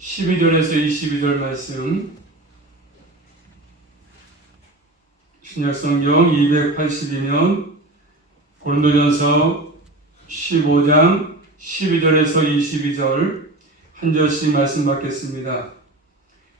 12절에서 22절 말씀, 신약성경 282면 고린도전서 15장 12절에서 22절 한 절씩 말씀 받겠습니다.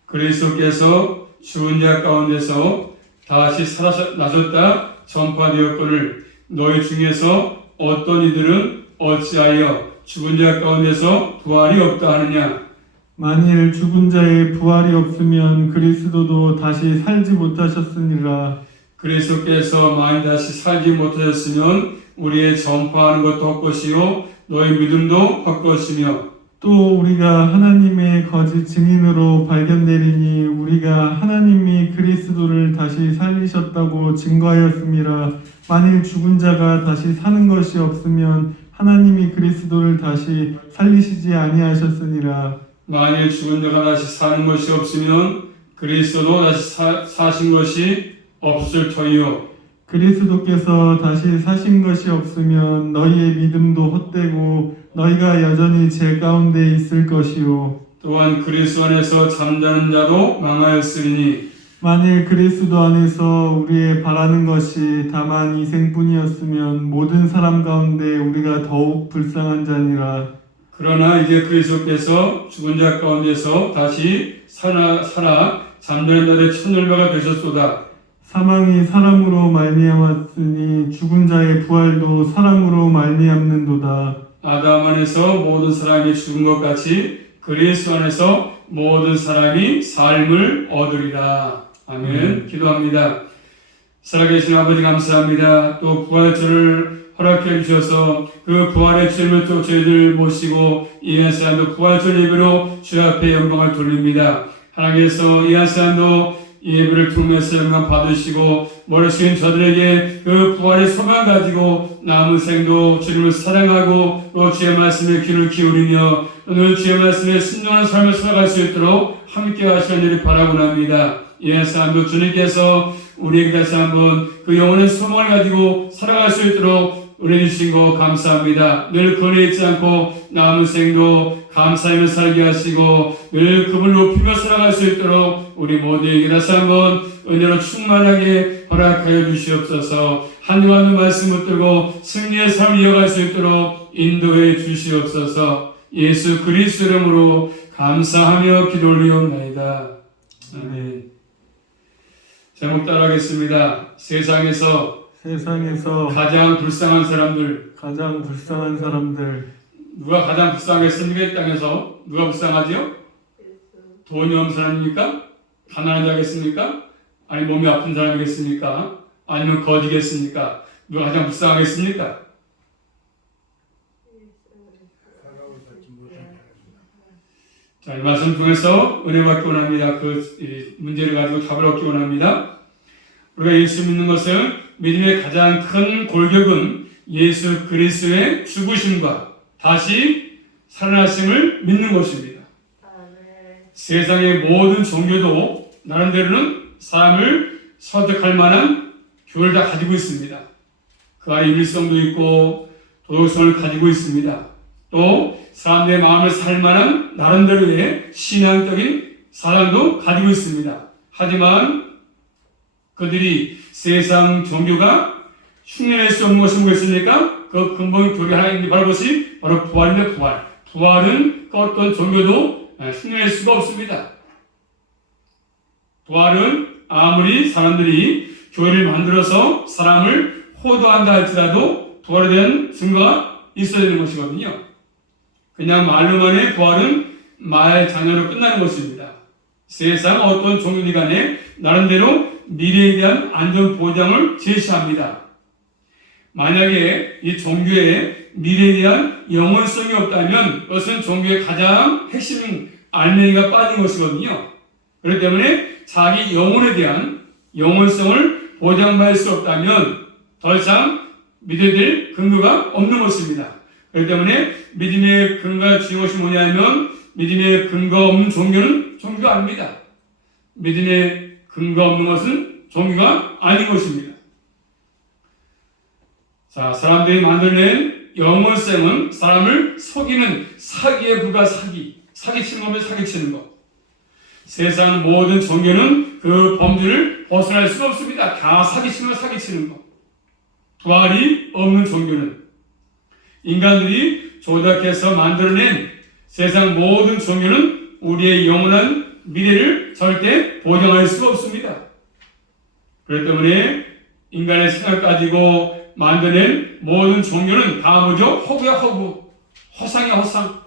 그리스도께서 죽은 자 가운데서 다시 살아나셨다 전파되었거늘 너희 중에서 어떤 이들은 어찌하여 죽은 자 가운데서 부활이 없다 하느냐. 만일 죽은 자의 부활이 없으면 그리스도도 다시 살지 못하셨으니라. 그리스도께서 만일 다시 살지 못하셨으면 우리의 전파하는 것도 헛것이요 너희 믿음도 헛것이며 또 우리가 하나님의 거짓 증인으로 발견되리니 우리가 하나님이 그리스도를 다시 살리셨다고 증거하였음이라. 만일 죽은 자가 다시 사는 것이 없으면 하나님이 그리스도를 다시 살리시지 아니하셨으니라. 만일 죽은 자가 다시 사는 것이 없으면 그리스도도 다시 사신 것이 없을 터이요. 그리스도께서 다시 사신 것이 없으면 너희의 믿음도 헛되고 너희가 여전히 죄 가운데 있을 것이요. 또한 그리스도 안에서 잠자는 자도 망하였으리니 만일 그리스도 안에서 우리의 바라는 것이 다만 이생뿐이었으면 모든 사람 가운데 우리가 더욱 불쌍한 자니라. 그러나 이제 그리스도께서 죽은 자 가운데서 다시 살아 잠자는 자들의 천열매가 되셨도다. 사망이 사람으로 말미암았으니 죽은 자의 부활도 사람으로 말미암는도다. 아담 안에서 모든 사람이 죽은 것 같이 그리스도 안에서 모든 사람이 삶을 얻으리라. 아멘. 기도합니다. 살아계신 아버지 감사합니다. 또 부활절을 허락해 주셔서 그 부활의 주님을 또 저희들 모시고 이 한 시간도 부활절 예배로 주 앞에 영광을 돌립니다. 하나님께서 이 한 시간도 이 예배를 통해서 영광 받으시고 모르신 저들에게 그 부활의 소망 가지고 남은 생도 주님을 사랑하고 또 주의 말씀에 귀를 기울이며 오늘 주의 말씀에 순종하는 삶을 살아갈 수 있도록 함께 하시는 바라고 합니다. 이 한 시간도 주님께서 우리에게 다시 한번 그 영혼의 소망을 가지고 살아갈 수 있도록 은혜 주신 거 감사합니다. 늘 근해 있지 않고 남은 생도 감사하며 살게 하시고 늘 그분을 높이며 살아갈 수 있도록 우리 모두에게 다시 한번 은혜로 충만하게 허락하여 주시옵소서. 한 주 한 주 말씀 붙들고 승리의 삶을 이어갈 수 있도록 인도해 주시옵소서. 예수 그리스도 이름으로 감사하며 기도 올리옵나이다. 아멘. 제목 따라하겠습니다. 세상에서 가장 불쌍한 사람들. 누가 가장 불쌍하겠습니까? 이 땅에서 누가 불쌍하지요? 돈이 없는 사람입니까? 가난한 자겠습니까? 아니 몸이 아픈 사람이겠습니까? 아니면 거지겠습니까? 누가 가장 불쌍하겠습니까? 자, 이 말씀 통해서 은혜 받기 원합니다. 그 문제를 가지고 답을 얻기 원합니다. 우리가 예수 믿는 것은 믿음의 가장 큰 골격은 예수 그리스도의 죽으심과 다시 살아나심을 믿는 것입니다. 세상의 모든 종교도 나름대로는 사람을 설득할 만한 교를 다 가지고 있습니다. 그 안에 일성도 있고 도덕성을 가지고 있습니다. 또 사람들의 마음을 살 만한 나름대로의 신앙적인 사랑도 가지고 있습니다. 하지만 그들이 세상 종교가 흉내낼 수 없는 것이 무엇입니까? 그 근본 교리 하나 있는 바로 것이 바로 부활입니다. 부활. 부활은 그 어떤 종교도 흉내낼 수가 없습니다. 부활은 아무리 사람들이 교회를 만들어서 사람을 호도한다 할지라도 부활에 대한 증거가 있어야 되는 것이거든요. 그냥 말로만의 부활은 말 장난으로 끝나는 것입니다. 세상 어떤 종교든 간에 나름대로 미래에 대한 안전 보장을 제시합니다. 만약에 이 종교에 미래에 대한 영원성이 없다면 그것은 종교의 가장 핵심 알맹이가 빠진 것이거든요. 그렇기 때문에 자기 영혼에 대한 영원성을 보장받을 수 없다면 더 이상 믿어야 될 근거가 없는 것입니다. 그렇기 때문에 믿음의 근거가 주인 것이 뭐냐면 믿음의 근거 없는 종교는 종교가 아닙니다. 믿음의 근거 없는 것은 종교가 아닌 것입니다. 자, 사람들이 만들어낸 영원성은 사람을 속이는 사기에 불과 사기. 사기치는 거면 사기치는 거. 세상 모든 종교는 그 범주를 벗어날 수가 없습니다. 다 사기치는 거, 사기치는 거. 부활이 없는 종교는 인간들이 조작해서 만들어낸 세상 모든 종교는 우리의 영원한 미래를 절대 보장할 수가 없습니다. 그렇기 때문에 인간의 생각 가지고 만들어낸 모든 종교는 다 뭐죠? 허구야 허구, 허상이야 허상.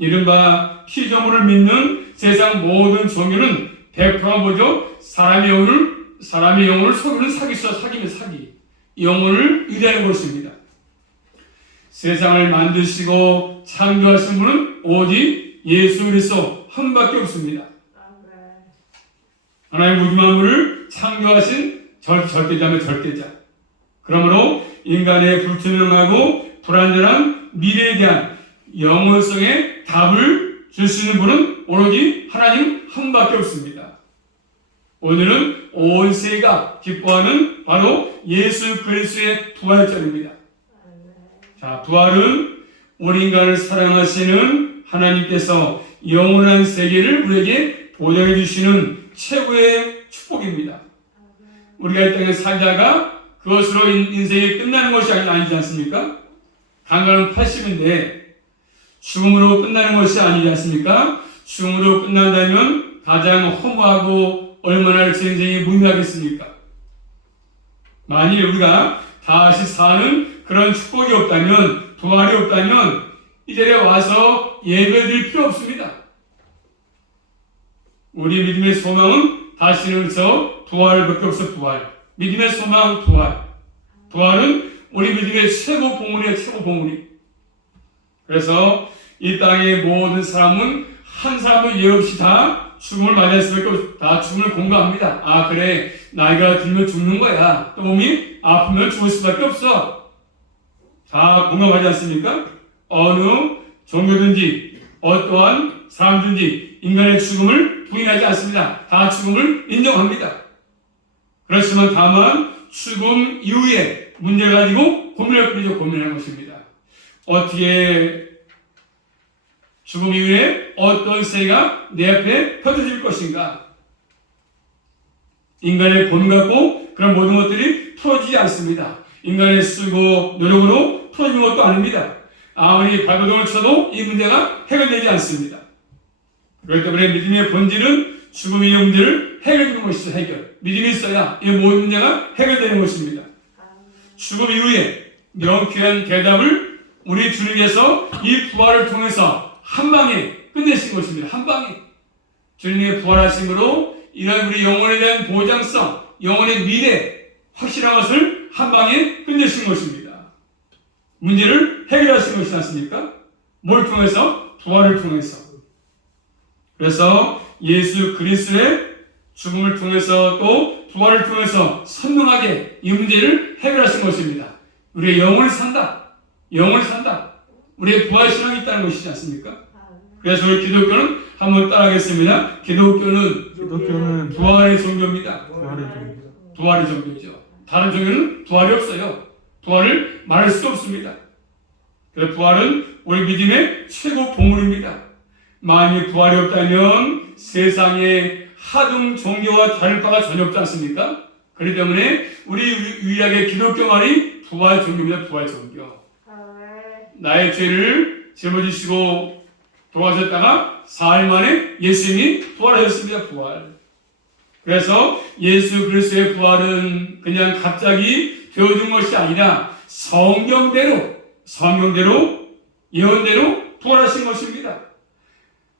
이른바 피조물을 믿는 세상 모든 종교는 100%가 뭐죠? 사람의 영혼을 속이는 사기면 사기. 영혼을 의뢰하는 것입니다. 세상을 만드시고 창조하신 분은 오직 예수 그리스도 한 밖에 없습니다. 하나님 우주 만물을 창조하신 절대자면 절대자. 그러므로 인간의 불투명하고 불안전한 미래에 대한 영혼성의 답을 줄 수 있는 분은 오로지 하나님 한 밖에 없습니다. 오늘은 온 세계가 기뻐하는 바로 예수 그리스도의 부활절입니다. 자, 부활은 우리 인간을 사랑하시는 하나님께서 영원한 세계를 우리에게 보장해 주시는 최고의 축복입니다. 우리가 이 땅에 살다가 그것으로 인생이 끝나는 것이 아니지 않습니까? 강간은 80인데 죽음으로 끝나는 것이 아니지 않습니까? 죽음으로 끝난다면 가장 허무하고 얼마나 제 인생이 무의미하겠습니까? 만일 우리가 다시 사는 그런 축복이 없다면, 부활이 없다면 이 자리에 와서 예배드릴 필요 없습니다. 우리 믿음의 소망은 다시는 부활밖에 없어. 부활. 믿음의 소망 부활. 부활은 우리 믿음의 최고 봉우리야. 최고 봉우리. 그래서 이 땅의 모든 사람은 한 사람도 예 없이 다 죽음을 맞이할 수밖에 없어. 다 죽음을 공감합니다. 아 그래, 나이가 들면 죽는 거야. 또 몸이 아프면 죽을 수밖에 없어. 다 공감하지 않습니까? 어느 종교든지 어떠한 사람든지 인간의 죽음을 부인하지 않습니다. 다 죽음을 인정합니다. 그렇지만 다만 죽음 이후에 문제를 가지고 고민할 뿐이죠. 고민하는 것입니다. 어떻게 죽음 이후에 어떤 세가 내 앞에 펴져질 것인가? 인간의 고민 갖고 그런 모든 것들이 풀어지지 않습니다. 인간의 쓰고 노력으로 풀어지는 것도 아닙니다. 아무리 발버둥을 쳐도 이 문제가 해결되지 않습니다. 그렇기 때문에 믿음의 본질은 죽음 이후의 문제를 해결해주는 것이죠. 해결. 믿음이 있어야 이 모든 문제가 해결되는 것입니다. 죽음 이후에 명쾌한 대답을 우리 주님께서 이 부활을 통해서 한 방에 끝내신 것입니다. 한 방에. 주님의 부활하심으로 이런 우리 영혼에 대한 보장성, 영혼의 미래, 확실한 것을 한 방에 끝내신 것입니다. 문제를 해결하신 것이지 않습니까? 뭘 통해서? 부활을 통해서. 그래서 예수 그리스도의 죽음을 통해서 또 부활을 통해서 선명하게 이 문제를 해결하신 것입니다. 우리의 영혼을 산다. 영혼을 산다. 우리의 부활신앙이 있다는 것이지 않습니까? 그래서 우리 기독교는 한번 따라하겠습니다. 기독교는 부활의 종교입니다. 부활의 종교죠. 다른 종교는 부활이 없어요. 부활을 말할 수 없습니다. 그래서 부활은 우리 믿음의 최고 보물입니다. 만일 부활이 없다면 세상의 하등 종교와 다를 바가 전혀 없지 않습니까? 그렇기 때문에 우리 유일하게 기독교 말이 부활 종교입니다. 부활 종교. 나의 죄를 짊어지시고 돌아가셨다가 사흘 만에 예수님이 부활하셨습니다. 부활. 그래서 예수 그리스도의 부활은 그냥 갑자기 되어진 것이 아니라 성경대로 예언대로 부활하신 것입니다.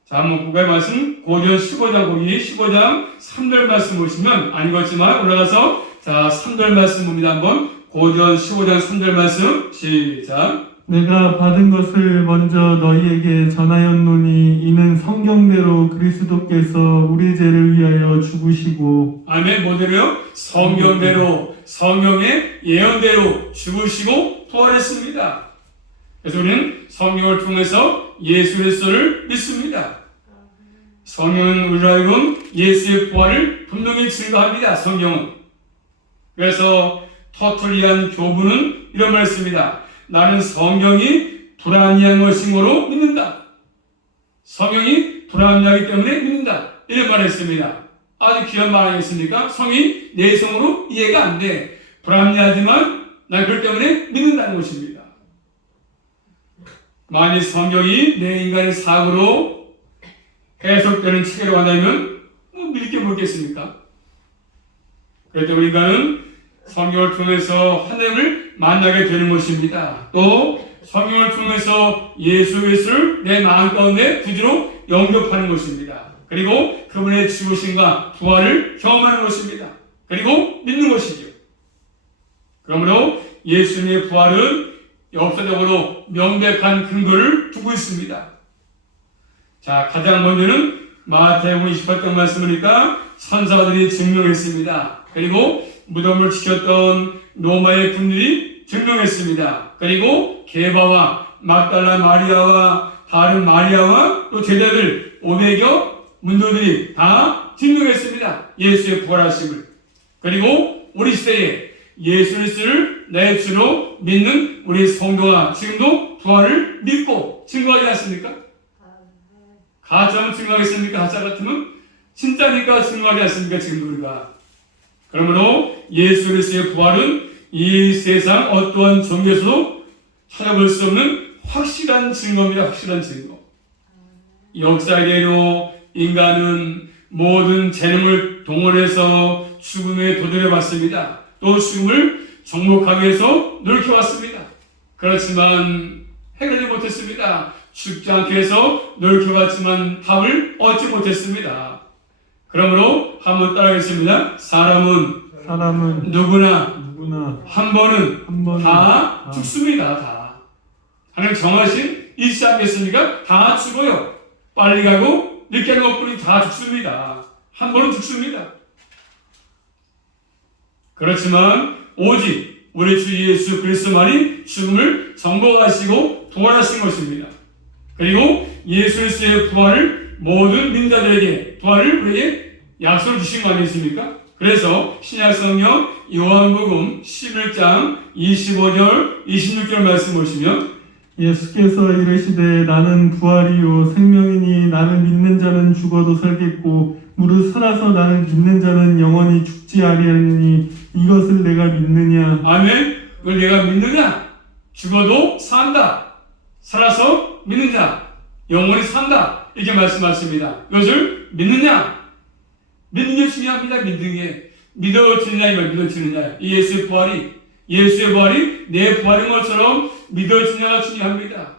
자, 한번 국가의 말씀 고전 15장 거기 15장 3절 말씀 보시면 안 읽었지만 올라가서 자 3절 말씀 봅니다. 한번 고전 15장 3절 말씀 시작. 내가 받은 것을 먼저 너희에게 전하였노니 이는 성경대로 그리스도께서 우리 죄를 위하여 죽으시고 아멘. 뭐대로요? 성경대로 성경의 예언대로 죽으시고 부활했습니다. 그래서 우리는 성경을 통해서 예수 그리스도를 믿습니다. 성경은 우리로 하여금 예수의 부활을 분명히 증거합니다. 성경은. 그래서 터툴리안 교부는 이런 말씀입니다. 나는 성경이 불아니한 것인 거로 믿는다. 성령이 불합리하기 때문에 믿는다. 이런 말을 했습니다. 아주 귀한 말 아니겠습니까? 성이 내성으로 이해가 안 돼. 불합리하지만 난 그렇기 때문에 믿는다는 것입니다. 만일 성경이 내 인간의 사고로 해석되는 책이라고 한다면 믿을 게 뭐겠습니까? 그럴 때 우리 인간은 성경을 통해서 하나님을 만나게 되는 것입니다. 또 성경을 통해서 예수 그리스도를 내 마음 가운데 구주로 영접하는 것입니다. 그리고 그분의 죽으심과 부활을 경험하는 것입니다. 그리고 믿는 것이죠. 그러므로 예수님의 부활은 역사적으로 명백한 근거를 두고 있습니다. 자, 가장 먼저는 마태복음 28장 말씀이니까 천사들이 증명했습니다. 그리고 무덤을 지켰던 로마의 군들이 증명했습니다. 그리고 게바와 막달라 마리아와 다른 마리아와 또 제자들 500여 문도들이 다 증명했습니다. 예수의 부활하심을. 그리고 우리 시대에 예수 그리스도를 내 주로 믿는 우리 성도가 지금도 부활을 믿고 증거하지 않습니까? 가짜면 증거하겠습니까? 가짜 같으면 진짜니까 증거하지 않습니까? 지금도 우리가. 그러므로 예수 그리스도의 부활은 이 세상 어떠한 종교에서도 찾아볼 수 없는 확실한 증거입니다. 확실한 증거. 역사계로 인간은 모든 재능을 동원해서 죽음에 도전해 봤습니다. 또 죽음을 정복하기 위해서 노력해왔습니다. 그렇지만 해결하지 못했습니다. 죽지 않게 해서 노력해봤지만 답을 얻지 못했습니다. 그러므로 한번 따라하겠습니다. 사람은 누구나 한 번은 다 죽습니다. 다. 하나님 정하신 일시 않겠습니까? 다 죽어요. 빨리 가고 늦게 하는 것뿐이 다 죽습니다. 한 번은 죽습니다. 그렇지만 오직 우리 주 예수 그리스도만이 죽음을 정복하시고 부활하신 것입니다. 그리고 예수 그리스도의 부활을 모든 민자들에게 부활을 우리에게 약속을 주신 거 아니겠습니까? 그래서 신약 성경 요한복음 11장 25절 26절 말씀 보시면 예수께서 이르시되 나는 부활이요 생명이니 나를 믿는 자는 죽어도 살겠고 무릇 살아서 나를 믿는 자는 영원히 죽지 아니하리니 이것을 내가 믿느냐. 아멘. 그걸 내가 믿느냐? 죽어도 산다. 살아서 믿는 자 영원히 산다. 이렇게 말씀하십니다. 이것을 믿느냐? 믿는 게 중요합니다. 믿는 게. 믿어지느냐 이걸 믿어지느냐. 이 예수의 부활이 내 부활인 것처럼 믿어지느냐가 중요합니다.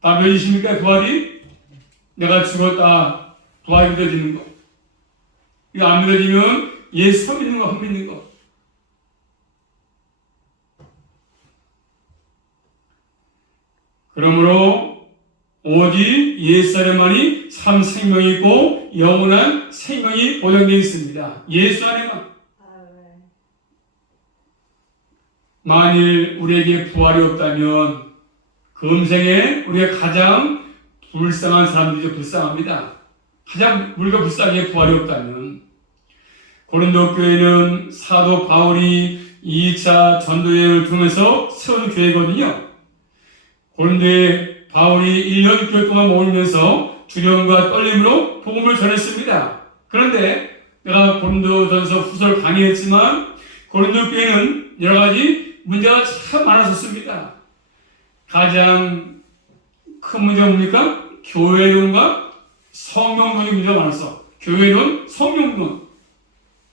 다 믿으십니까? 부활이? 내가 죽었다. 부활이 믿어지는 거. 이거 안 믿어지면 예수 믿는 거, 안 믿는 거. 그러므로 오직 예수 안에만이 참 생명이 있고 영원한 생명이 보장되어 있습니다. 예수 안에만. 만일 우리에게 부활이 없다면 금생에 우리가 가장 불쌍한 사람들이 불쌍합니다. 가장 우리가 불쌍하게 부활이 없다면 고린도 교회는 사도 바울이 2차 전도여행을 통해서 세운 교회거든요. 고린도에 바울이 1년 교회 동안 머물면서 두려움과 떨림으로 복음을 전했습니다. 그런데 내가 고린도전서 후서를 강의했지만 고린도 교회는 여러 가지 문제가 참 많았었습니다. 가장 큰 문제가 뭡니까? 교회론과 성령론이 문제가 많았어. 교회론, 성령론.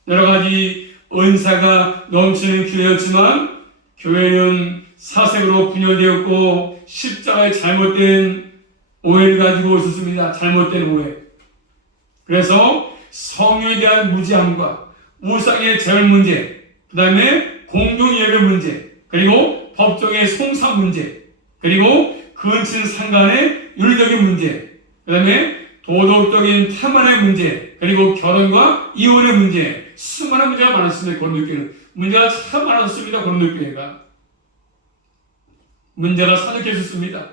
여러 가지 은사가 넘치는 교회였지만 교회는 사색으로 분열되었고 십자가의 잘못된 오해를 가지고 있었습니다. 잘못된 오해. 그래서 성령에 대한 무지함과 우상의 제물 문제, 그 다음에 공동예배 문제, 그리고 법정의 송사 문제, 그리고 근친 상간의 윤리적인 문제, 그 다음에 도덕적인 태만의 문제, 그리고 결혼과 이혼의 문제, 수많은 문제가 많았습니다. 고린도 교회는 문제가 참 많았습니다. 고린도 교회가 문제가 사득했었습니다.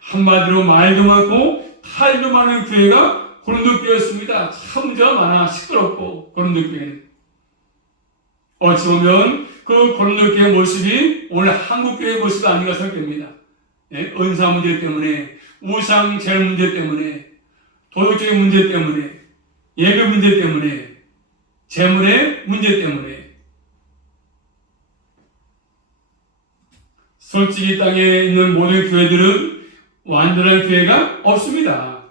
한마디로 말도 많고 탈도 많은 교회가 고린도 교회였습니다. 참 문제가 많아 시끄럽고 고린도 교회는 어찌 보면 그 고린도 교회 모습이 오늘 한국 교회 모습이 아닌가 생각됩니다. 예? 은사 문제 때문에, 우상절 문제 때문에, 도덕적인 문제 때문에, 예배 문제 때문에, 재물의 문제 때문에. 솔직히 땅에 있는 모든 교회들은 완전한 교회가 없습니다.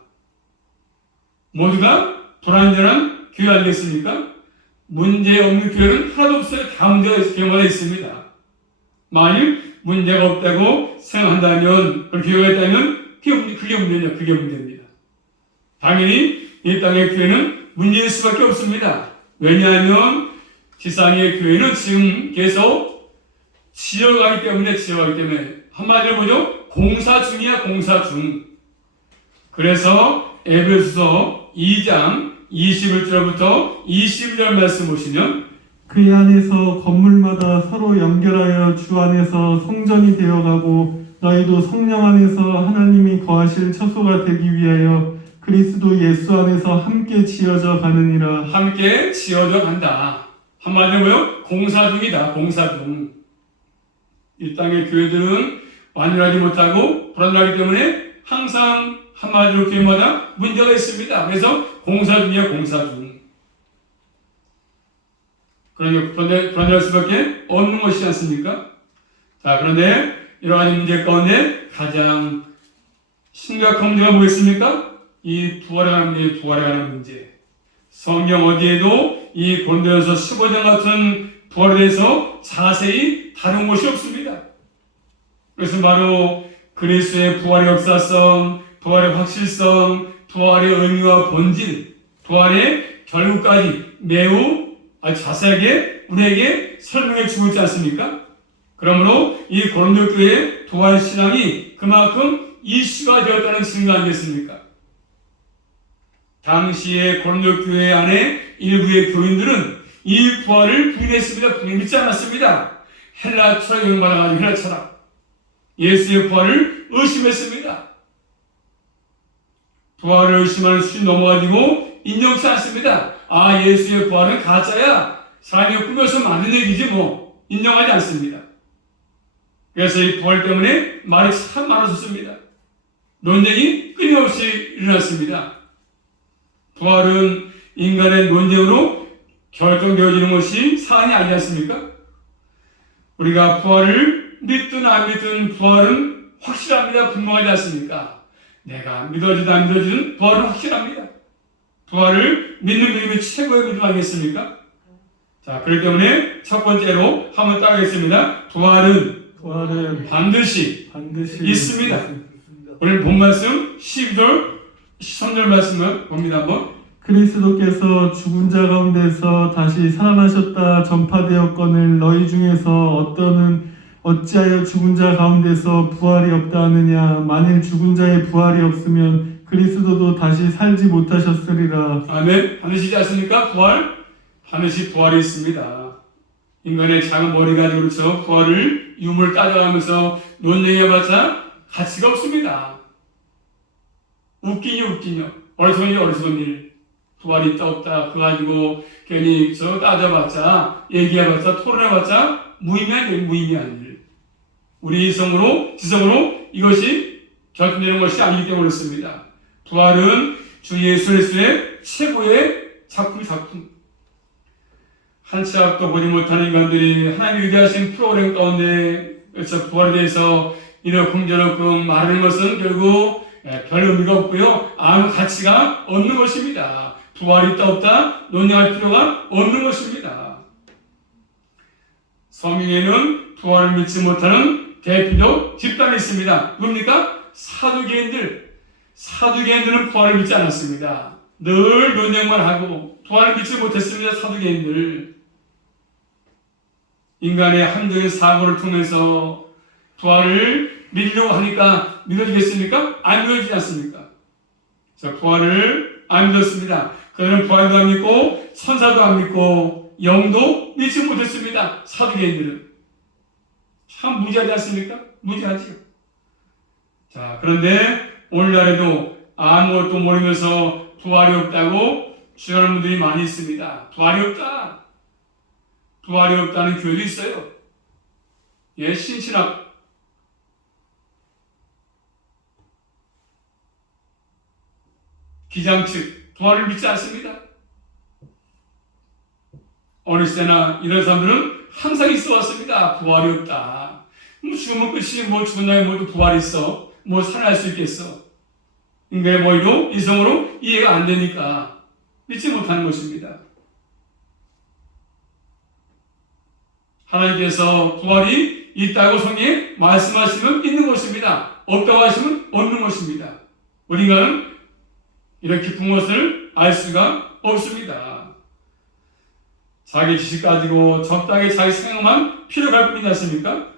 모두가 불완전한 교회 아니겠습니까? 문제 없는 교회는 하나도 없어요. 다 문제가 교회마다 있습니다. 만일 문제가 없다고 생각한다면, 그 교회가 있다면 그게 문제냐? 그게 문제입니다. 당연히 이 땅의 교회는 문제일 수밖에 없습니다. 왜냐하면 지상의 교회는 지금 계속 지어가기 때문에 한마디로 뭐죠? 공사 중이야, 공사 중. 그래서 에베소서 2장 21절부터 22절 말씀 보시면 그 안에서 건물마다 서로 연결하여 주 안에서 성전이 되어가고 너희도 성령 안에서 하나님이 거하실 처소가 되기 위하여 그리스도 예수 안에서 함께 지어져 가느니라. 함께 지어져 간다. 한마디로 뭐요? 공사 중이다. 공사 중. 이 땅의 교회들은 완전하지 못하고 불완전하기 때문에 항상 한마디로 교회마다 문제가 있습니다. 그래서 공사 중이야, 공사 중. 그러니까 불완전할 수밖에 없는 것이지 않습니까? 자, 그런데 이러한 문제 가운데 가장 심각한 문제가 뭐겠습니까? 이 부활에 관한 문제. 성경 어디에도 이 고린도전서 15장 같은 부활에 대해서 자세히 다룬 것이 없습니다. 그래서 바로 그리스도의 부활의 역사성, 부활의 확실성, 부활의 의미와 본질, 부활의 결국까지 매우 아주 자세하게 우리에게 설명해 주고 있지 않습니까? 그러므로 이 고린도 교회의 부활 신앙이 그만큼 이슈가 되었다는 증거 아니겠습니까? 당시의 고린도 교회 안에 일부의 교인들은 이 부활을 부인했습니다. 믿지 않았습니다. 헬라 철학에 영받아가지고 헬라 철학. 예수의 부활을 의심했습니다. 부활을 의심하는 수준 넘어가지고 인정치 않습니다. 아, 예수의 부활은 가짜야. 사람이 꾸며서 만든 얘기지 뭐. 인정하지 않습니다. 그래서 이 부활 때문에 말이 참 많아졌습니다. 논쟁이 끊임없이 일어났습니다. 부활은 인간의 논쟁으로 결정되어지는 것이 사안이 아니지 않습니까? 우리가 부활을 믿든 안 믿든 부활은 확실합니다. 분명하지 않습니까? 내가 믿어지든 안 믿어지든 부활은 확실합니다. 부활을 믿는 믿음이 최고의 믿음 아니겠습니까? 자, 그렇기 때문에 첫 번째로 한번 따르겠습니다. 부활은 반드시 있습니다. 오늘 본 말씀 12절 13절 말씀을 봅니다. 한번. 그리스도께서 죽은 자 가운데서 다시 살아나셨다 전파되었거늘 너희 중에서 어떠는 어찌하여 죽은 자 가운데서 부활이 없다 하느냐. 만일 죽은 자의 부활이 없으면 그리스도도 다시 살지 못하셨으리라. 아멘. 반드시지 않습니까? 부활? 반드시 부활이 있습니다. 인간의 작은 머리 가지고 그렇죠. 부활을 유물 따져가면서 논쟁해봤자 가치가 없습니다. 웃기냐. 어리석은 일. 부활이 있다 없다 그거 가지고 괜히 따져봤자 얘기해봤자 토론해봤자 무의미한 일. 우리 지성으로 이것이 결정되는 것이 아니기 때문에 그렇습니다. 부활은 주 예수 그리스도의 최고의 작품. 한 치 앞도 보지 못하는 인간들이 하나님의 위대하신 프로그램 가운데 그래서 부활에 대해서 이러쿵저러쿵 말하는 것은 결국 별 의미가 없고요. 아무 가치가 없는 것입니다. 부활이 있다 없다 논의할 필요가 없는 것입니다. 성경에는 부활을 믿지 못하는 대표적 집단이 있습니다. 누굽니까? 사두개인들은 부활을 믿지 않았습니다. 늘 논쟁만 하고 부활을 믿지 못했습니다. 사두개인들. 인간의 함정의 사고를 통해서 부활을 믿으려고 하니까 믿어지겠습니까? 안 믿어지지 않습니까? 자, 부활을 안 믿었습니다. 그들은 부활도 안 믿고 천사도 안 믿고 영도 믿지 못했습니다. 사두개인들은. 참 무지하지 않습니까? 무지하지요. 자, 그런데 오늘날에도 아무것도 모르면서 부활이 없다고 주장하는 분들이 많이 있습니다. 부활이 없다는 교회도 있어요. 예, 신신학. 기장측 부활을 믿지 않습니다. 어느 시대나 이런 사람들은 항상 있어 왔습니다. 부활이 없다. 뭐 죽으면 끝이지, 뭐 죽은 다음에 모두 부활이 있어. 뭐 살아날 수 있겠어. 인간의 머리로 이성으로 이해가 안 되니까 믿지 못하는 것입니다. 하나님께서 부활이 있다고 성경에 말씀하시면 있는 것입니다. 없다고 하시면 없는 것입니다. 우리가는 이런 깊은 것을 알 수가 없습니다. 자기 지식 가지고 적당히 자기 생각만 필요할 뿐이지 않습니까?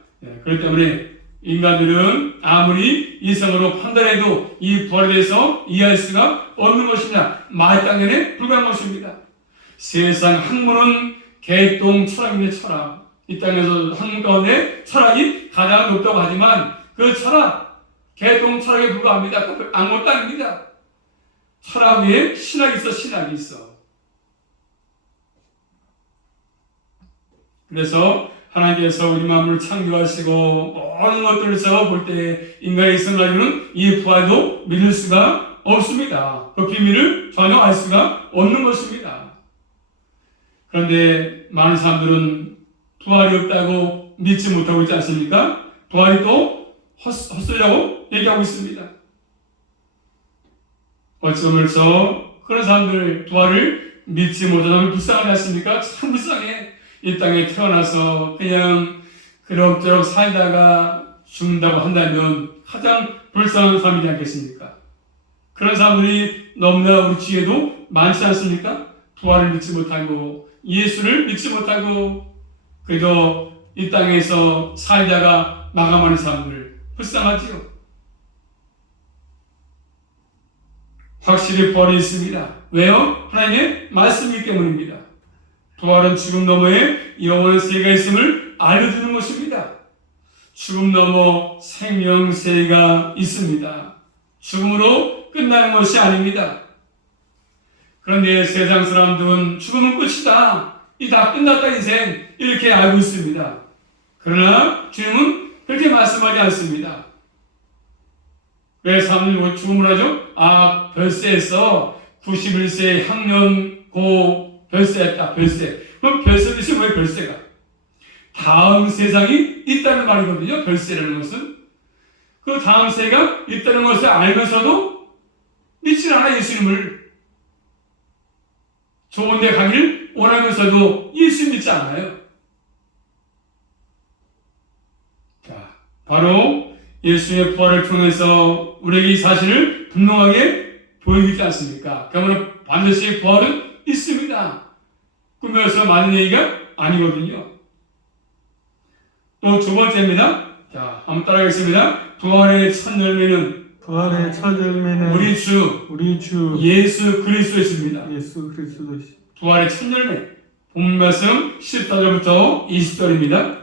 그렇기 때문에 인간들은 아무리 이성으로 판단해도 이 부활에 대해서 이해할 수가 없는 것입니다. 말당연에 불과한 것입니다. 세상 학문은 개똥 철학인데 철학. 이 땅에서 학문 가운데 철학이 가장 높다고 하지만 그 철학, 개똥 철학에 불과합니다. 아무것도 아닙니다. 철학 위에 신학이 있어, 신학이 있어. 그래서 하나님께서 우리 만물을 창조하시고 모든 것들에서 볼 때 인간의 이성을 가지고는 이 부활도 믿을 수가 없습니다. 그 비밀을 전혀 알 수가 없는 것입니다. 그런데 많은 사람들은 부활이 없다고 믿지 못하고 있지 않습니까? 부활이 또 헛소리라고 얘기하고 있습니다. 어찌보면서 그런 사람들 부활을 믿지 못하면 불쌍하지 않습니까? 참 불쌍해. 이 땅에 태어나서 그냥 그럭저럭 살다가 죽는다고 한다면 가장 불쌍한 사람이지 않겠습니까? 그런 사람들이 너무나 우리 주위에도 많지 않습니까? 부활을 믿지 못하고 예수를 믿지 못하고 그래도 이 땅에서 살다가 마감하는 사람들 불쌍하지요. 확실히 부활이 있습니다. 왜요? 하나님의 말씀이기 때문입니다. 부활은 죽음 너머에 영원한 세계가 있음을 알려주는 것입니다. 죽음 너머 생명세가 있습니다. 죽음으로 끝나는 것이 아닙니다. 그런데 세상 사람들은 죽음은 끝이다. 다 끝났다 인생 이렇게 알고 있습니다. 그러나 주님은 그렇게 말씀하지 않습니다. 왜 사람들이 죽음을 하죠? 별세했어. 91세 향년 고 별세했다. 별세. 그럼 별세 뜻이 뭐예요? 별세가 다음 세상이 있다는 말이거든요. 별세라는 것은 그 다음 세가 있다는 것을 알면서도 믿지 않아. 예수님을 좋은 데 가기를 원하면서도 예수 믿지 않아요. 자, 바로 예수의 부활을 통해서 우리에게 이 사실을 분명하게 보여주지 않습니까? 그러면 반드시 부활은 있습니다. 꿈에서 많은 얘기가 아니거든요. 또 두 번째입니다. 자, 한번 따라하겠습니다. 부활의 첫 열매는 우리 주 예수 그리스도이십니다. 예수 그리스도이십니다. 부활의 첫 열매. 본 말씀 14절부터 20절입니다.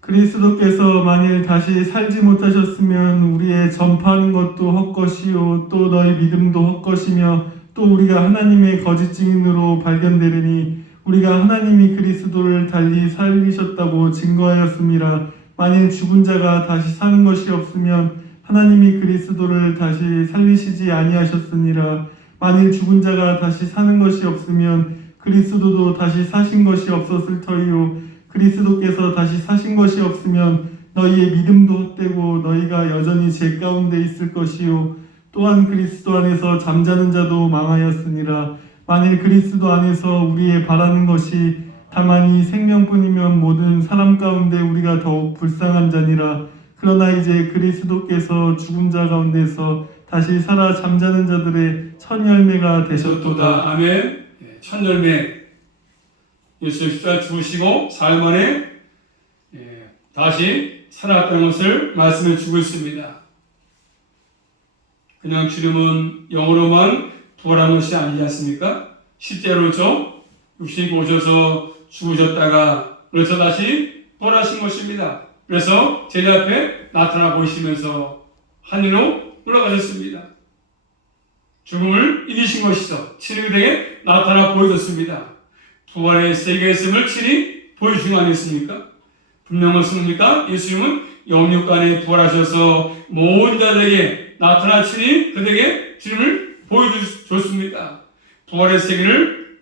그리스도께서 만일 다시 살지 못하셨으면 우리의 전파하는 것도 헛것이요 또 너희 믿음도 헛것이며 또 우리가 하나님의 거짓 증인으로 발견되리니 우리가 하나님이 그리스도를 달리 살리셨다고 증거하였음이라. 만일 죽은 자가 다시 사는 것이 없으면 하나님이 그리스도를 다시 살리시지 아니하셨으니라. 만일 죽은 자가 다시 사는 것이 없으면 그리스도도 다시 사신 것이 없었을 터이요 그리스도께서 다시 사신 것이 없으면 너희의 믿음도 헛되고 너희가 여전히 죄 가운데 있을 것이요 또한 그리스도 안에서 잠자는 자도 망하였으니라. 만일 그리스도 안에서 우리의 바라는 것이 다만 이 생명뿐이면 모든 사람 가운데 우리가 더욱 불쌍한 자니라. 그러나 이제 그리스도께서 죽은 자 가운데서 다시 살아 잠자는 자들의 첫 열매가 되셨도다. 아멘. 첫 열매. 예수 그리스도가 죽으시고 사흘 만에 다시 살아났다는 것을 말씀해 주고 있습니다. 그냥 주님은 영으로만 부활한 것이 아니지 않습니까? 실제로죠. 육신이 오셔서 죽으셨다가 그래서 다시 부활하신 것입니다. 그래서 제자 앞에 나타나 보이시면서 하늘로 올라가셨습니다. 죽음을 이기신 것이죠. 친히 그에게 나타나 보여줬습니다. 부활의 세계에 있음을 친히 보여주신 거 아니겠습니까? 분명하십니까? 예수님은 영육간에 부활하셔서 모든 자들에게 나타나 친히 그들에게 주님을 보여줬습니다. 부활의 세계를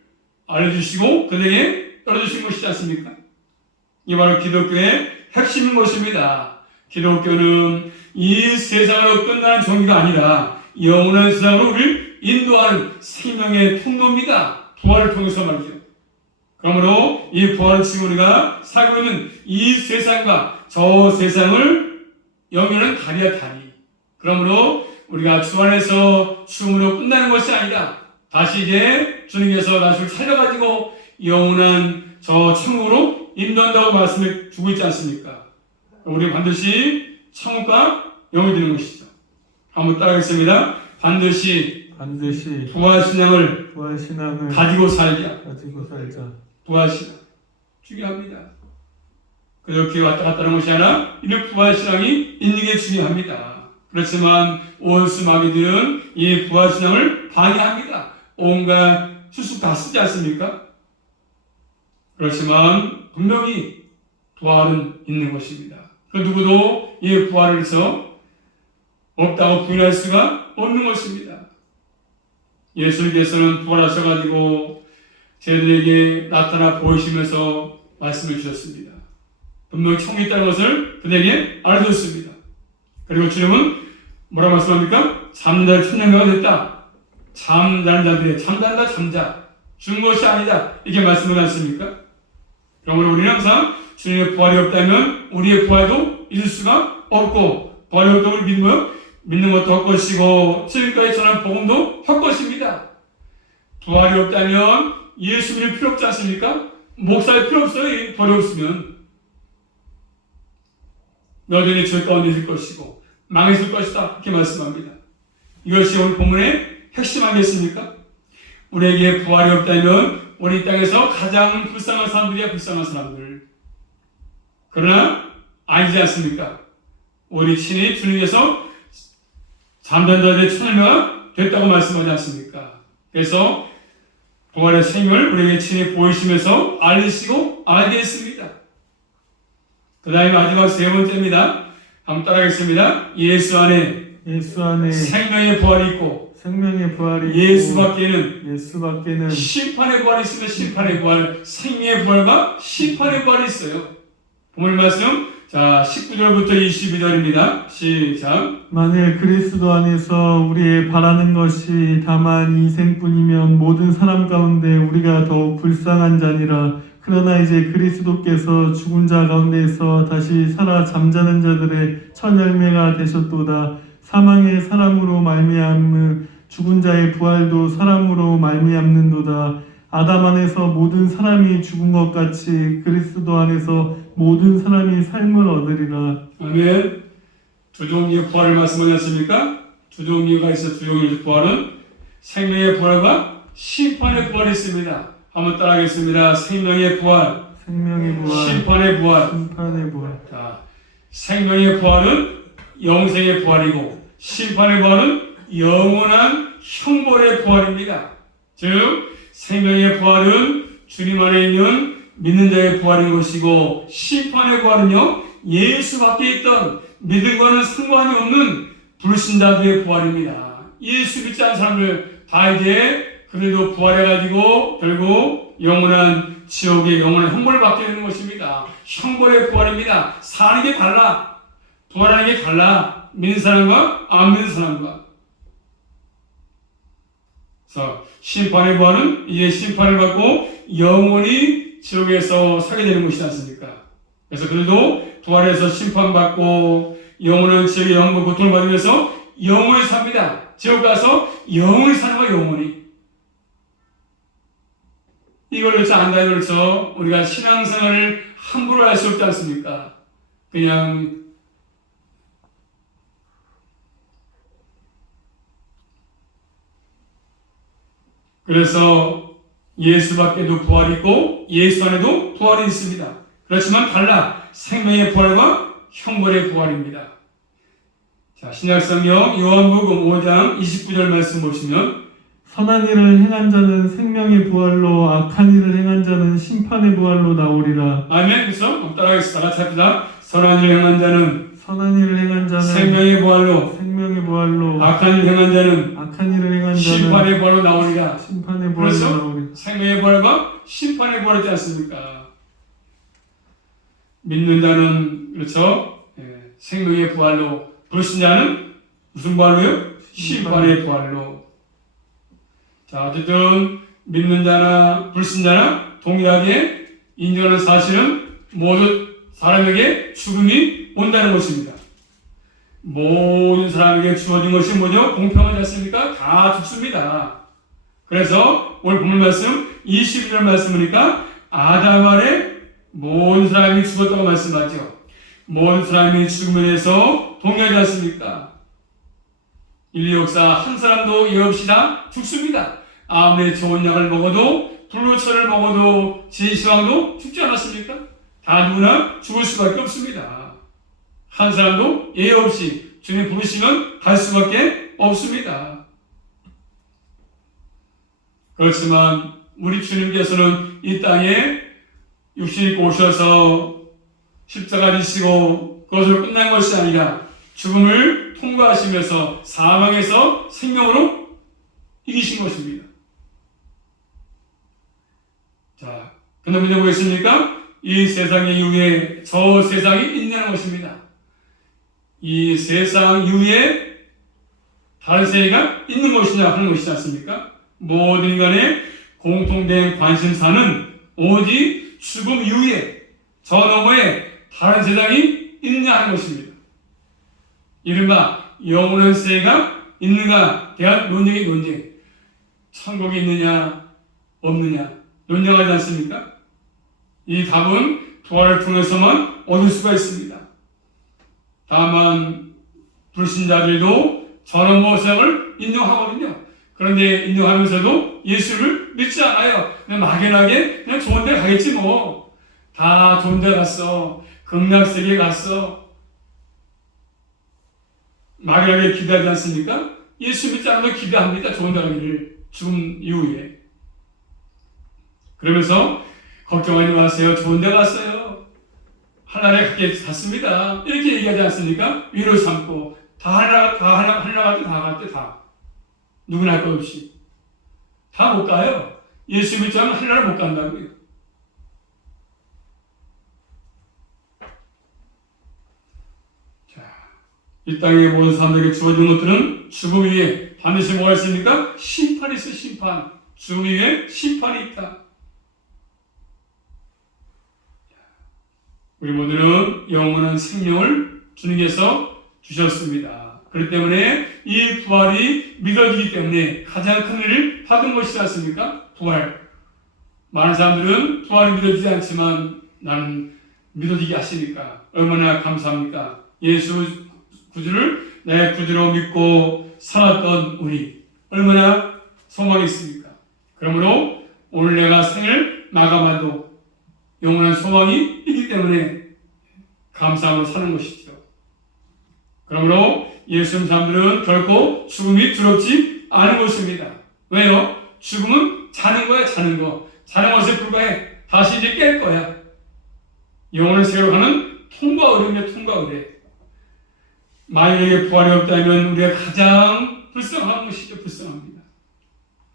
알려주시고 그에게 열어주신 것이지 않습니까? 이 바로 기독교의 핵심인 것입니다. 기독교는 이 세상으로 끝나는 종교가 아니라 영원한 세상으로 우리를 인도하는 생명의 통로입니다. 부활을 통해서 말이죠. 그러므로 이 부활은 지금 우리가 살고 있는 이 세상과 저 세상을 연결하는 다리야 다리. 그러므로 우리가 주 안에서 죽음으로 끝나는 것이 아니라 다시 이제 주님께서 다시 살려가지고 영원한 저 천국으로 인도한다고 말씀을 주고 있지 않습니까? 우리 반드시 천국과 영이 되는 것이죠. 한번 따라하겠습니다. 반드시 부활신앙을 가지고 살자. 부활신앙 중요합니다. 그렇게 왔다 갔다 하는 것이 아니라 이런 부활신앙이 있는 게 중요합니다. 그렇지만 온수 마귀들은 이 부활신앙을 방해합니다. 온갖 수수 다 쓰지 않습니까? 그렇지만 분명히 부활은 있는 것입니다. 그 누구도 이 부활을 해서 없다고 부인할 수가 없는 것입니다. 예수님께서는 부활하셔가지고 저희들에게 나타나 보이시면서 말씀을 주셨습니다. 분명히 천국이 있다는 것을 그들에게 알려줬습니다. 그리고 주님은 뭐라고 말씀합니까? 잠자리 천년가가 됐다. 잠자는 자들이 잠잔다 잠자. 죽은 것이 아니다. 이렇게 말씀을 하셨습니까? 그러므로 우리는 항상 주님의 부활이 없다면 우리의 부활도 있을 수가 없고 부활이 없다고 믿는 것도 헛것이고 지금까지 전한 복음도 헛것입니다. 부활이 없다면 예수 믿을 필요 없지 않습니까? 목사할 필요 없어요. 부활이 없으면 여전히 죄 가운데 있을 것이고 망했을 것이다. 이렇게 말씀합니다. 이것이 오늘 본문의 핵심 아니겠습니까? 우리에게 부활이 없다면 우리 땅에서 가장 불쌍한 사람들이야 불쌍한 사람들. 그러나 아니지 않습니까? 우리 친히 주님께서 잠자는 자들의 천일가 됐다고 말씀하지 않습니까? 그래서 부활의 생명을 우리에게 친히 보이시면서 알리시고 알게 했습니다. 그 다음에 마지막 세 번째입니다. 한번 따라하겠습니다. 예수 안에 생명의 부활이 있고 예수 밖에는 심판의 부활이 있으면 심판의 부활, 생명의 부활과 심판의 부활이 있어요. 본문 말씀, 자 19절부터 22절입니다. 시작. 만일 그리스도 안에서 우리의 바라는 것이 다만 이 생뿐이면 모든 사람 가운데 우리가 더욱 불쌍한 자니라. 그러나 이제 그리스도께서 죽은 자 가운데서 다시 살아 잠자는 자들의 첫 열매가 되셨도다. 사망의 사람으로 말미암음 죽은 자의 부활도 사람으로 말미암는도다. 아담 안에서 모든 사람이 죽은 것 같이 그리스도 안에서 모든 사람이 삶을 얻으리라. 아멘. 두 종류의 부활을 말씀하셨습니까? 두 종류가 있어. 두 종류의 부활은 생명의 부활과 심판의 부활이 있습니다. 한번 따라하겠습니다. 생명의 부활, 심판의 부활. 자, 생명의 부활은 영생의 부활이고 심판의 부활은 영원한 형벌의 부활입니다. 즉 생명의 부활은 주님 안에 있는 믿는 자의 부활인 것이고 심판의 부활은요 예수 밖에 있던 믿음과는 상관이 없는 불신자들의 부활입니다. 예수 믿지 않은 사람들 다 이제 그래도 부활해가지고 결국 영원한 지옥의 영원한 형벌을 받게 되는 것입니다. 형벌의 부활입니다. 사는 게 달라. 부활하는 게 달라. 믿는 사람과 안 믿는 사람과. 그래서 심판의 부활은 이제 심판을 받고 영원히 지옥에서 살게 되는 것이지 않습니까? 그래서 그래도 부활해서 심판받고 영원한 지옥의 영원 고통을 받으면서 영원히 삽니다. 지옥 가서 영원히 사는 거야, 영원히. 이걸 그렇죠 안다 그렇죠. 우리가 신앙생활을 함부로 할 수 없지 않습니까? 그냥 그래서 예수 밖에도 부활이 있고 예수 안에도 부활이 있습니다. 그렇지만 달라. 생명의 부활과 형벌의 부활입니다. 자, 신약성경 요한복음 5장 29절 말씀 보시면 선한 일을 행한 자는 생명의 부활로 악한 일을 행한 자는 심판의 부활로 나오리라. 아멘. 그래서 따라하겠습니다. 다 같이 합시다. 선한 일을 행한 자는 선한 일을 행한 자는 생명의 부활로 생명의 부활로 악한 일을 행한 자는 악한 일을 행한 자는 심판의 부활로 나오리라. 심판의 부활로 그래서 나오리. 생명의 부활과 심판의 부활이지 않습니까? 믿는 자는 그렇죠. 예, 생명의 부활로, 불신자는 무슨 부활로요? 심판의 부활로. 자, 어쨌든 믿는 자나 불신자나 동일하게 인정하는 사실은 모두 사람에게 죽음이 온다는 것입니다. 모든 사람에게 주어진 것이 뭐죠? 공평하지 않습니까? 다 죽습니다. 그래서 오늘 본문 말씀 21절 말씀이니까 아담 아래 모든 사람이 죽었다고 말씀하죠. 모든 사람이 죽음에 대해서 동의하지 않습니까? 인류 역사 한 사람도 예 없이 다 죽습니다. 아무리 좋은 약을 먹어도 불로초를 먹어도 진시황도 죽지 않았습니까? 다 누구나 죽을 수밖에 없습니다. 한 사람도 예 없이 주님 부르시면 갈 수밖에 없습니다. 그렇지만 우리 주님께서는 이 땅에 육신이 오셔서 십자가 지시고 그것으로 끝난 것이 아니라 죽음을 통과하시면서 사망에서 생명으로 이기신 것입니다. 자, 근데 문제 보겠습니까? 이 세상 이후에 저 세상이 있냐는 것입니다. 이 세상 이후에 다른 세계가 있는 것이냐 하는 것이지 않습니까? 모든 인간의 공통된 관심사는 오직 죽음 이후에 저 너머에 다른 세상이 있느냐 하는 것입니다. 이른바 영원한 세계가 있는가 대한 논쟁이 논쟁. 천국이 있느냐 없느냐 논쟁하지 않습니까? 이 답은 부활을 통해서만 얻을 수가 있습니다. 다만 불신자들도 저런 모습을 인정하거든요. 그런데 인정하면서도 예수를 믿지 않아요. 그냥 막연하게 그냥 좋은 데 가겠지 뭐. 다 좋은 데 갔어. 극락세계에 갔어. 막연하게 기대하지 않습니까? 예수 믿지 않아도 기대합니다. 좋은 데 가기를. 죽음 이후에. 그러면서 걱정하지 마세요. 좋은 데 갔어요. 하늘에 갔습니다. 이렇게 얘기하지 않습니까? 위로 삼고 하늘나라 다 갈 때 다. 누구나 할 것 없이. 다 못 가요. 예수 믿지 않으면 하늘나라 못 간다고요. 자, 이 땅의 모든 사람들에게 주어진 것들은 죽음 위에 반드시 뭐가 있습니까? 심판이 있어요. 심판. 죽음 위에 심판이 있다. 우리 모두는 영원한 생명을 주님께서 주셨습니다. 그렇기 때문에 이 부활이 믿어지기 때문에 가장 큰 일을 받은 것이지 않습니까? 부활. 많은 사람들은 부활이 믿어지지 않지만 나는 믿어지게 하시니까 얼마나 감사합니까? 예수 구주를 내 구주로 믿고 살았던 우리 얼마나 소망이 있습니까? 그러므로 오늘 내가 생을 마감해도 영원한 소망이 있기 때문에 감사함으로 사는 것이죠. 그러므로 예수 믿는 사람들은 결코 죽음이 두렵지 않은 것입니다. 왜요? 죽음은 자는 거야, 자는 거. 자는 것에 불과해. 다시 이제 깰 거야. 영원한 세계로 가는 통과 의례입니다, 통과 의례. 만약에 부활이 없다면 우리가 가장 불쌍한 것이죠, 불쌍합니다.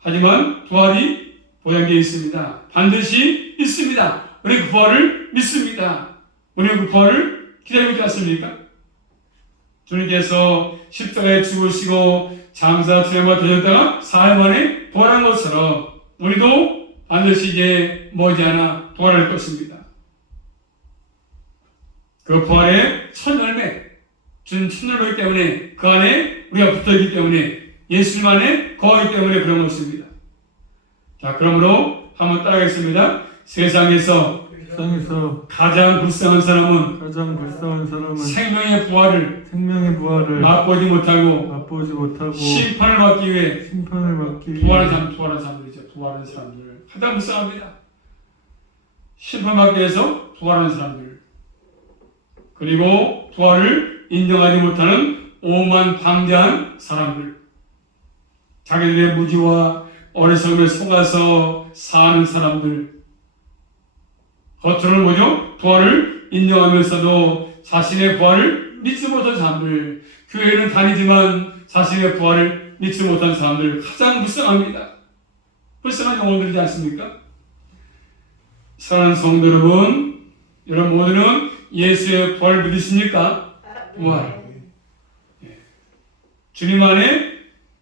하지만 부활이 보장되어 있습니다. 반드시 있습니다. 우리 그 부활을 믿습니다. 우리는 그 부활을 기다리고 있지 않습니까? 주님께서 십자가에 죽으시고 장사 투여가 되셨다가 사흘 만에 부활한 것처럼 우리도 반드시 이제 머지않아 부활할 것입니다. 그 부활의 첫 열매, 주님 첫 열매이기 때문에 그 안에 우리가 붙어있기 때문에 예수님만에 거하기 때문에 그런 것입니다. 자, 그러므로 한번 따라하겠습니다. 세상에서 가장 불쌍한 사람은 생명의 부활을 맛보지 못하고 심판을 받기 위해 부활한 사람들이죠. 부활한 사람들 가장 불쌍합니다. 심판받기 위해서 부활한 사람들, 그리고 부활을 인정하지 못하는 오만방자한 사람들, 자기들의 무지와 어리석음에 속아서 사는 사람들, 겉으로는 뭐죠? 부활을 인정하면서도 자신의 부활을 부활을 믿지 못한 사람들, 교회는 다니지만 자신의 부활을 믿지 못한 사람들 가장 불쌍합니다. 불쌍한 영혼들이지 않습니까? 사랑하는 성도 여러분, 여러분 모두는 예수의 부활을 믿으십니까? 부활. 주님 안에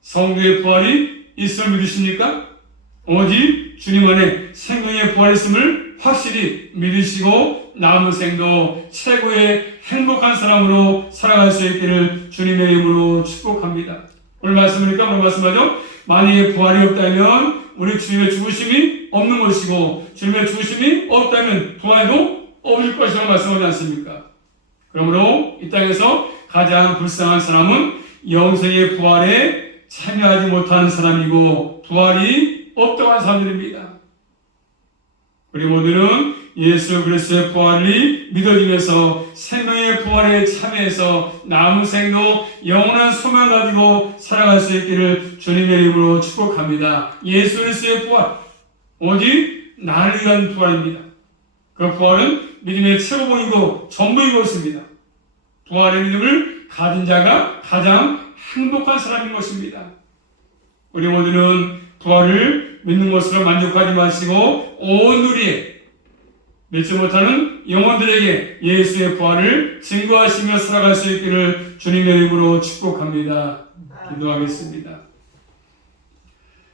성도의 부활이 있음을 믿으십니까? 오직 주님 안에 생명의 부활이 있음을 확실히 믿으시고 남은 생도 최고의 행복한 사람으로 살아갈 수 있기를 주님의 이름으로 축복합니다. 오늘 말씀이니까 오늘 말씀하죠. 만약에 부활이 없다면 우리 주님의 죽으심이 없는 것이고 주님의 죽으심이 없다면 부활도 없을 것이라고 말씀하지 않습니까? 그러므로 이 땅에서 가장 불쌍한 사람은 영생의 부활에 참여하지 못하는 사람이고 부활이 없다고 하는 사람들입니다. 우리 모두는 예수 그리스도의 부활이 믿어지면서 생명의 부활에 참여해서 남은 생도 영원한 소망을 가지고 살아갈 수 있기를 주님의 이름으로 축복합니다. 예수 그리스도의 부활, 오직 나를 위한 부활입니다. 그 부활은 믿음의 최고봉이고 전부이고 있습니다. 부활의 믿음을 가진 자가 가장 행복한 사람인 것입니다. 우리 모두는 부활을 믿는 것으로 만족하지 마시고 온 누리에 믿지 못하는 영혼들에게 예수의 부활을 증거하시며 살아갈 수 있기를 주님의 이름으로 축복합니다. 기도하겠습니다.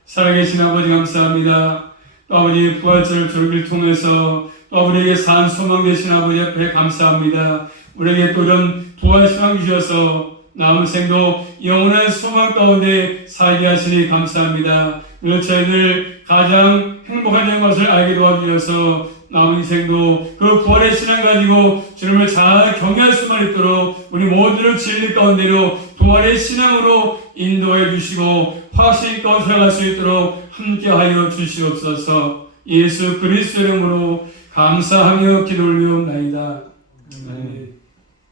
살아계신 아버지 감사합니다. 또 아버지 부활절 절기를 통해서 또 우리에게 산 소망 되신 아버지 앞에 감사합니다. 우리에게 또 이런 부활 소망 주셔서 남은 생도 영원한 소망 가운데 살게 하시니 감사합니다. 늘 저희들 가장 행복한 것을 알게 도와주셔서 남은 인생도 그 부활의 신앙 가지고 주님을 잘 경외할 수만 있도록 우리 모두를 진리 가운데로 부활의 신앙으로 인도해 주시고 확신 가운데 살아갈 수 있도록 함께하여 주시옵소서. 예수 그리스도 이름으로 감사하며 기도 올리옵나이다. 아멘.